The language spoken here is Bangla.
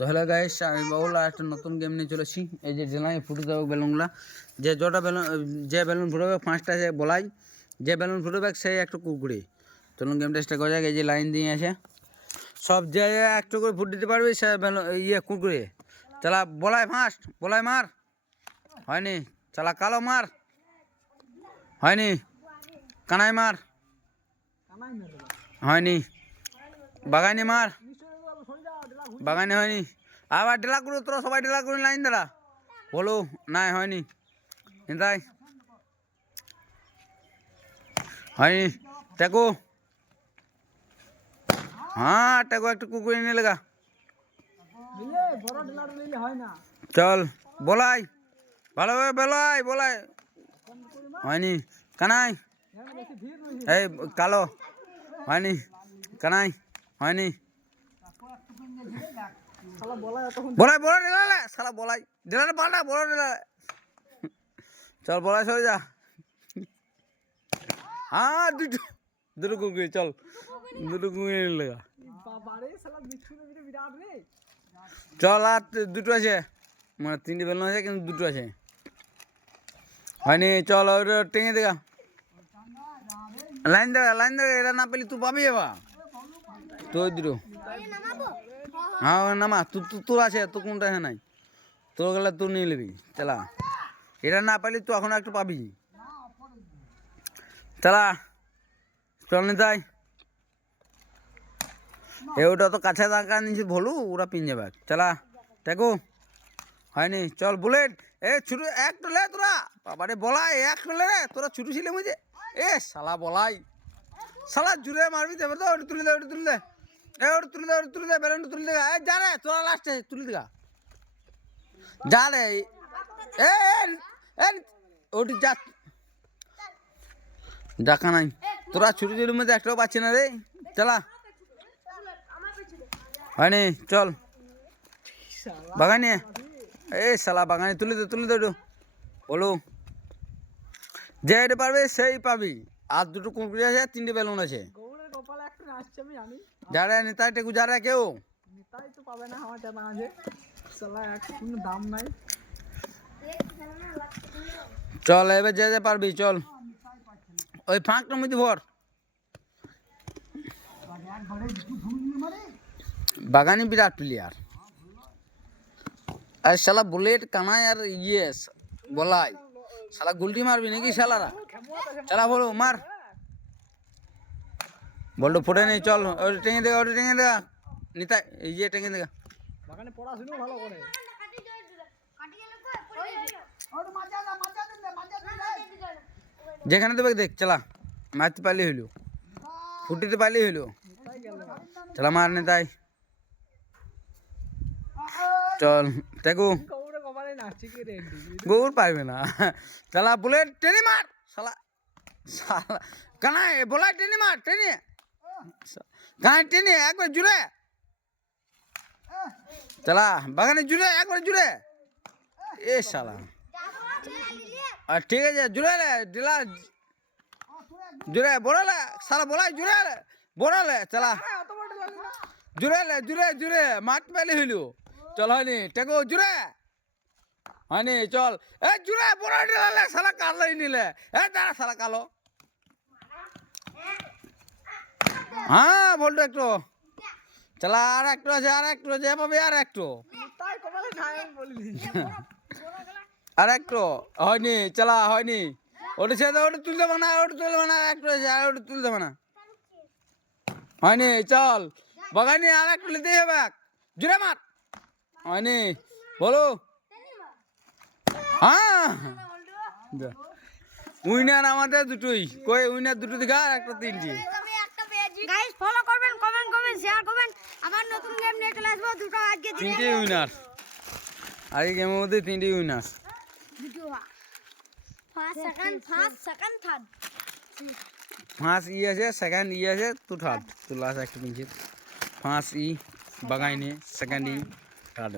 তো হ্যালো গাইস, আমি বাউল আর একটা নতুন গেম নিয়ে চলেছি। এই যে জেলায় ফুটে দেবো বেলুনগুলা, যে বেলুন ফুটবে 5টা যে বলাই, যে বেলুন ফুটবে সেই একটু কুকুরে। চলুন গেমটা স্টার্ট করা যাক। এই যে লাইন দিয়ে আছে, সব যে একটু করে ফুট দিতে পারবি সে বেলুন কুকুরে। চালা বলাই ফার্স্ট, বলাই মার, হয়নি। চালা কালো মার, হয়নি। কানাই মার, হয়নি। বাগানি মার, বাগানে হয়নি। আবার ডেলা করে তোরা সবাই ডেলা করে লাইন দাঁড়া, বলো নাই হয়নি। তাই হয়নি। টেকো, হ্যাঁ টেকো একটু কুকুরে নিয়ে লেগা। চল বলাই, ভালোভাবে বলাই, বলাই হয়নি। কানাই, এই কালো হয়নি। কানাই হয়নি। বলাই বড় ডেলালে শালা, বলাই ডেলালে পাল্টা, বড় ডেলালে। চল বলাই সরে যা। হ্যাঁ দুটো দুটো কুকুর, চল দুটো কুকুর লেগা। চল আর দুটো আছে, মানে 3টে বেলুন আছে কিন্তু 2টো আছে, হয়নি। চল ওটা টেঙে দেখা, লাইন দেখা, লাইন দেখা। এটা না পেলি তুই পাবি এবার, তুই দুটো। হ্যাঁ নামা, তোর আছে, তোর কোনটা হ্যাঁ নাই, তোর গেলে তুই নিয়ে নিবি। চালা, এটা না পাইলি তুই এখন একটু পাবি। চালা চল নি তাই। ওটা তো কাছে থাকা নিচে ভলু, ওরা পিন যাবে। চালা টেকো, হয়নি। চল বুলেট, এ ছুটু একটা লে তোরা, বাবারে বলাই একটা লে রে, তোরা ছুটু ছিলে মুঝে। এ শালা বলাই, শালা জুড়ে মারবি দেবে তো। ওটা তুলে দে, ওটা তুলে দে, এ ওটা তুলে দে, ওটা তুলে দে, বেলুনটা তুলে দে। এ যা রে তোরা লাস্টে তুলে দেখা, যা রে। এ ওটি যা, দেখা নাই। তোরা ছুটি ছুটির মধ্যে একটাও পাচ্ছি না রে। চালা হয়নি। চল বাগানে, এই শালা বাগানে তুলে দে, তুলে দে একটু, বলো। যে এটা পারবে সেই পাবি। আর 2টো কুকুরি আছে, 3টে বেলুন আছে। যারা নেতাই টেকু, যারা কেউ চল এবার যে যে পারবি চল, ওই ফাঁকটার মধ্যে ভর। বাগানি বিরাট প্লেয়ার। আর শালা বুলেট কানাই আর বলাই, শালা গুলটি মারবি নাকি শালারা? চালা বলো মার, বলটা ফুটে নেই। চল ওটা টেঙে দেখা, ওটা টেঙে দেখা, নিতাই টেঙে দেখা। যেখানে দেবে দেখ, চালা মারতে পারলে হইলো, ফুটিতে পারলে হইলো। চালা মার নেতাই, চল টেকু। গৌর পারবে না। চালা বুলেট টেনে মার, শালা শালা কানাই বলাই টেনে মার, টেনে কানাই টেনে একবার জুড়ে। চালা বাগানে জুড়ে, একবার জুড়ে। এ শালা, আর ঠিক আছে জুড়ে রে, ডিলা জুড়ে বড়ালে শালা, বলাই জুড়ে রে বড়ালে। চালা জুড়ে লে, জুড়ে জুড়ে মারতে পারলে হইলো। চল হয়নি। টেকো জুড়ে, হয়নি। চল এ জুড়ে বড় ডিলালে শালা, কালাই নিলে। এ দাঁড়া শালা কালো, হ্যাঁ বলতো একটু। চালা আর একটু আছে, আর একটু আছে পাবি, আর একটু, আর একটু হয়নি। চালা হয়নি। ওটা ছেড়ে দে, ওটা তুলে দেবো না, ওটা তুলে দেবো না, একটু আছে আর ওটা তুলে দেবো না, হয়নি। চল বাগানি আর একটু নিতেই হবে, জুড়ে মার, হয়নি। বলো হ্যাঁ। উইনার আমাদের দুটোই, কই উইনার দুটো দেখা, আর একটা 3টি। গাইস ফলো করবেন, কমেন্ট করবেন, শেয়ার করবেন। আবার নতুন গেম নিয়ে চলে আসবো। 2টো আজকে 3টে উইনার, আর এই গেমের মধ্যে 3টে winner. First second, third. First আছে, সেকেন্ড আছে, তু থার্ড। তু লাস্ট একটা পিনছিস। ফার্স্ট বাগাইনে, সেকেন্ড থার্ড।